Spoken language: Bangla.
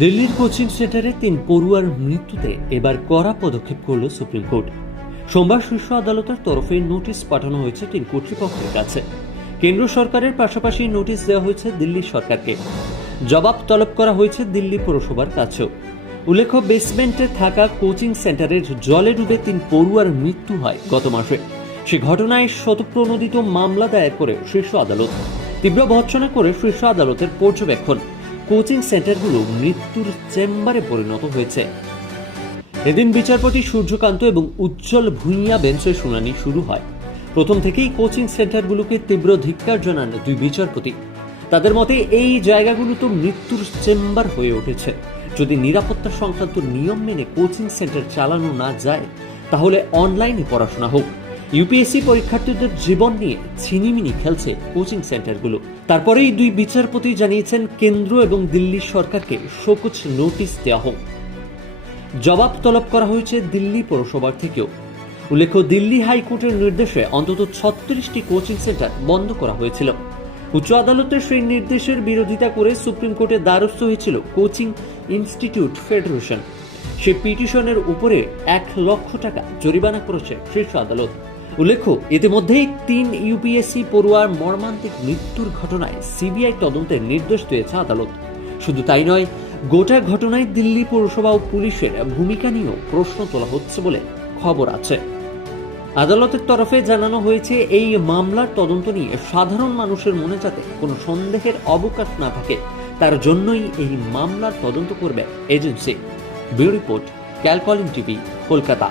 দিল্লির কোচিং সেন্টারে 3 পড়ুয়ার মৃত্যুতে এবার কড়া পদক্ষেপ করল সুপ্রিম কোর্ট। সোমবার শীর্ষ আদালতের তরফে নোটিশ পাঠানো হয়েছে 3 কর্তৃপক্ষের কাছে। কেন্দ্র সরকারের পাশাপাশি নোটিশ দেওয়া হয়েছে দিল্লি সরকারকে। জবাব তলব করা হয়েছে দিল্লি পৌরসভার কাছেও। উল্লেখ্য, বেসমেন্টে থাকা কোচিং সেন্টারের জলে ডুবে 3 পড়ুয়ার মৃত্যু হয় গত মাসে। সে ঘটনায় স্বতঃপ্রণোদিত মামলা দায়ের করে শীর্ষ আদালত। তীব্র ভর্ৎসনা করে শীর্ষ আদালতের পর্যবেক্ষণ, কোচিং সেন্টারগুলো মৃত্যুর চেম্বারে পরিণত হয়েছে। এদিন বিচারপতি সূর্যকান্ত এবং উজ্জ্বল ভূঁইয়া বেঞ্চের শুনানি শুরু হয়। প্রথম থেকেই কোচিং সেন্টারগুলোকে তীব্র ধিক্কার জানান 2 বিচারপতি। তাদের মতে এই জায়গাগুলো তো মৃত্যুর চেম্বার হয়ে উঠেছে। যদি নিরাপত্তা সংক্রান্ত নিয়ম মেনে কোচিং সেন্টার চালানো না যায়, তাহলে অনলাইনে পড়াশোনা হোক। ইউপিএসসি পরীক্ষার্থীদের জীবন নিয়ে ছিনিমিনি খেলছে কোচিং সেন্টারগুলো। তারপরেই 2 বিচারপতি জানিয়েছেন কেন্দ্র এবং দিল্লি সরকারকে শোকজ নোটিশ দেওয়া হোক। জবাব তলব করা হয়েছে দিল্লি পৌরসভার থেকেও। উল্লেখ্য, দিল্লি হাইকোর্টের নির্দেশে অন্তত 36টি কোচিং সেন্টার বন্ধ করা হয়েছিল। উচ্চ আদালতের সেই নির্দেশের বিরোধিতা করে সুপ্রিম কোর্টে দ্বারস্থ হয়েছিল কোচিং ইনস্টিটিউট ফেডারেশন। সেই পিটিশনের উপরে 1 লক্ষ টাকা জরিমানা করেছে শীর্ষ আদালত। উল্লেখ্য, ইতিমধ্যেই 3 ইউপিএসসি পড়ুয়ার মর্মান্তিক মৃত্যুর ঘটনায় সিবিআই তদন্তের নির্দেশ দিয়েছে আদালত। শুধু তাই নয়, গোটা ঘটনায় দিল্লি পৌরসভা ও পুলিশের ভূমিকা নিয়েও প্রশ্ন তোলা হচ্ছে বলে খবর আছে। আদালতের তরফে জানানো হয়েছে, এই মামলার তদন্ত নিয়ে সাধারণ মানুষের মনে যাতে কোনো সন্দেহের অবকাশ না থাকে, তার জন্যই এই মামলার তদন্ত করবে এজেন্সি। ব্যুরো রিপোর্ট, ক্যালকলিং টিভি, কলকাতা।